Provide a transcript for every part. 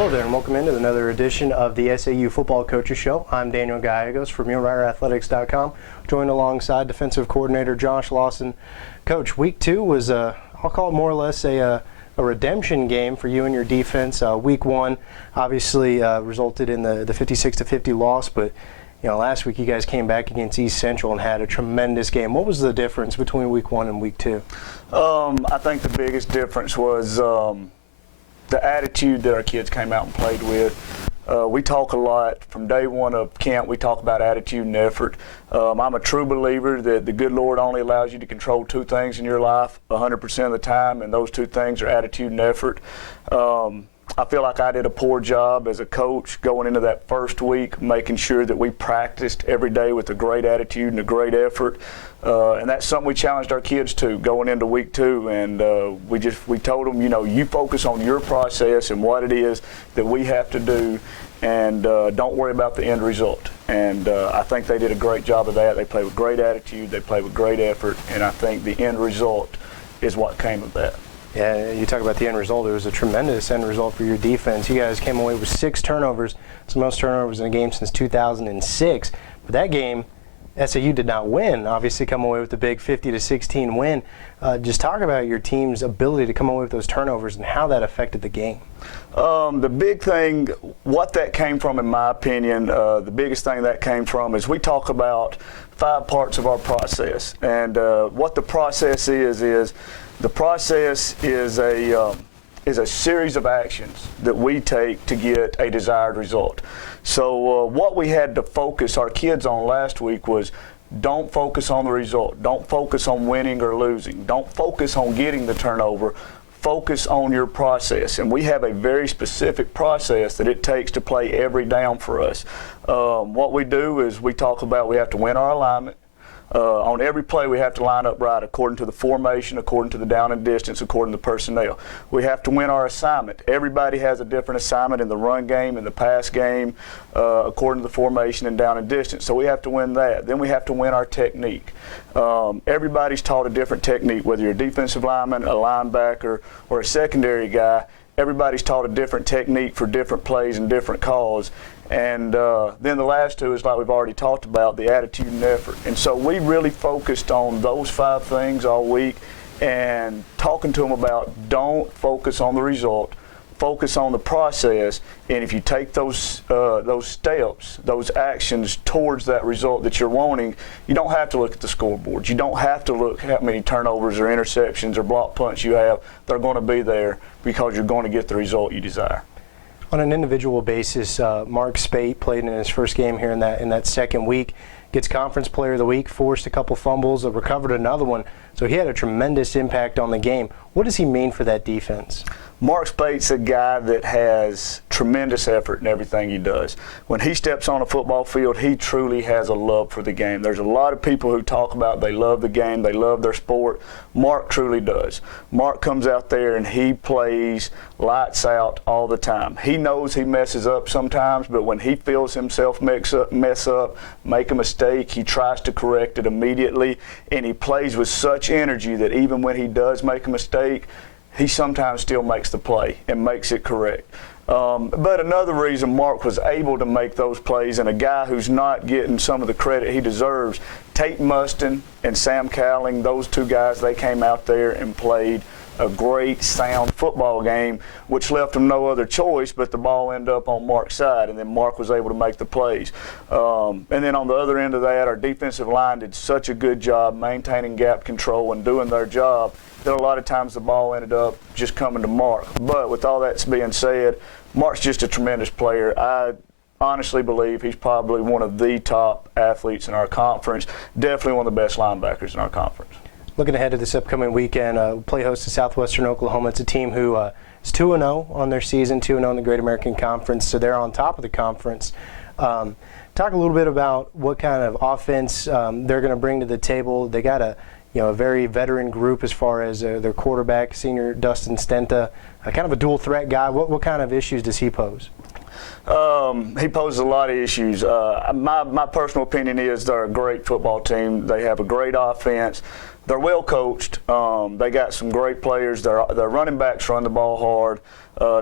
Hello there and welcome into another edition of the SAU Football Coaches Show. I'm Daniel Gallegos from MuleriderAthletics.com, joined alongside Defensive Coordinator Josh Lawson. Coach, week 2 was, I'll call it more or less a redemption game for you and your defense. Week 1 obviously resulted in the 56-50 loss, but last week you guys came back against East Central and had a tremendous game. What was the difference between week 1 and week 2? I think the biggest difference was the attitude that our kids came out and played with. We talk a lot from day one of camp. We talk about attitude and effort. I'm a true believer that the good Lord only allows you to control 2 things in your life 100% of the time, and those 2 things are attitude and effort. I feel like I did a poor job as a coach going into that first week, making sure that we practiced every day with a great attitude and a great effort. And that's something we challenged our kids to going into week 2. And we told them, you focus on your process and what it is that we have to do, and don't worry about the end result. And I think they did a great job of that. They played with great attitude, they played with great effort, and I think the end result is what came of that. Yeah, you talk about the end result. It was a tremendous end result for your defense. You guys came away with 6 turnovers. It's the most turnovers in a game since 2006. But that game, SAU did not win. Obviously, come away with the big 50-16 win. Just talk about your team's ability to come away with those turnovers and how that affected the game. The big thing, what that came from, in my opinion, the biggest thing that came from is we talk about 5 parts of our process. And what the process is the process is a series of actions that we take to get a desired result. So what we had to focus our kids on last week was, don't focus on the result. Don't focus on winning or losing. Don't focus on getting the turnover. Focus on your process. And we have a very specific process that it takes to play every down for us. What we do is we talk about we have to win our alignment. On every play, we have to line up right according to the formation, according to the down and distance, according to the personnel. We have to win our assignment. Everybody has a different assignment in the run game, in the pass game, according to the formation and down and distance. So we have to win that. Then we have to win our technique. Everybody's taught a different technique, whether you're a defensive lineman, a linebacker, or a secondary guy. Everybody's taught a different technique for different plays and different calls. And then the last 2 is, like we've already talked about, the attitude and effort. And so we really focused on those 5 things all week and talking to them about, don't focus on the result, focus on the process. And if you take those steps, those actions towards that result that you're wanting, you don't have to look at the scoreboard. You don't have to look at how many turnovers or interceptions or block punts you have. They're going to be there because you're going to get the result you desire. On an individual basis, Mark Spate played in his first game here in that second week, gets Conference Player of the Week, forced a couple fumbles, recovered another one. So he had a tremendous impact on the game. What does he mean for that defense? Mark Spate's a guy that has tremendous effort in everything he does. When he steps on a football field, he truly has a love for the game. There's a lot of people who talk about they love the game, they love their sport. Mark truly does. Mark comes out there and he plays lights out all the time. He knows he messes up sometimes, but when he feels himself mess up, make a mistake, he tries to correct it immediately, and he plays with such energy that even when he does make a mistake, he sometimes still makes the play and makes it correct. But another reason Mark was able to make those plays, and a guy who's not getting some of the credit he deserves, Tate Mustin and Sam Cowling, those 2 guys, they came out there and played a great, sound football game, which left them no other choice but the ball ended up on Mark's side, and then Mark was able to make the plays. And then on the other end of that, our defensive line did such a good job maintaining gap control and doing their job that a lot of times the ball ended up just coming to Mark. But with all that being said, Mark's just a tremendous player. I honestly believe he's probably one of the top athletes in our conference, definitely one of the best linebackers in our conference. Looking ahead to this upcoming weekend, we'll play host to Southwestern Oklahoma. It's a team who is 2-0 on their season, 2-0 in the Great American Conference, so they're on top of the conference. Talk a little bit about what kind of offense they're going to bring to the table. They got a very veteran group as far as their quarterback, senior Dustin Stenta, kind of a dual threat guy. What kind of issues does he pose? He poses a lot of issues. My personal opinion is they're a great football team. They have a great offense. they're well coached. They got some great players. Their running backs run the ball hard.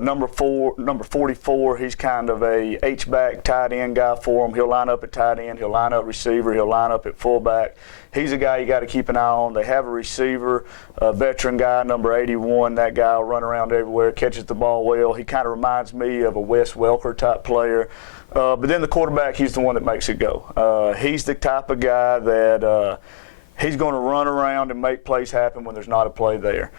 Number 44, he's kind of a H-back tight end guy for them. He'll line up at tight end. He'll line up receiver. He'll line up at fullback. He's a guy you got to keep an eye on. They have a receiver, a veteran guy, number 81. That guy will run around everywhere, catches the ball well. He kind of reminds me of a Wes Welker type player. But then the quarterback, he's the one that makes it go. He's the type of guy that he's going to run around and make plays happen when there's not a play there.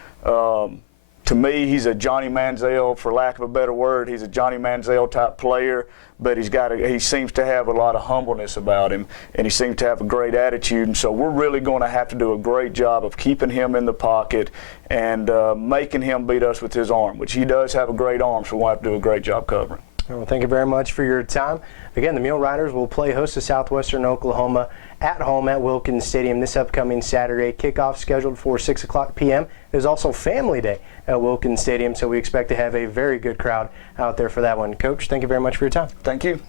To me, he's a Johnny Manziel, for lack of a better word. He's a Johnny Manziel type player, but he seems to have a lot of humbleness about him, and he seems to have a great attitude. And so we're really going to have to do a great job of keeping him in the pocket and making him beat us with his arm, which he does have a great arm, so we'll have to do a great job covering. Well, thank you very much for your time. Again, the Muleriders will play host to Southwestern Oklahoma at home at Wilkins Stadium this upcoming Saturday. Kickoff scheduled for 6 o'clock p.m. It is also Family Day at Wilkins Stadium, so we expect to have a very good crowd out there for that one. Coach, thank you very much for your time. Thank you.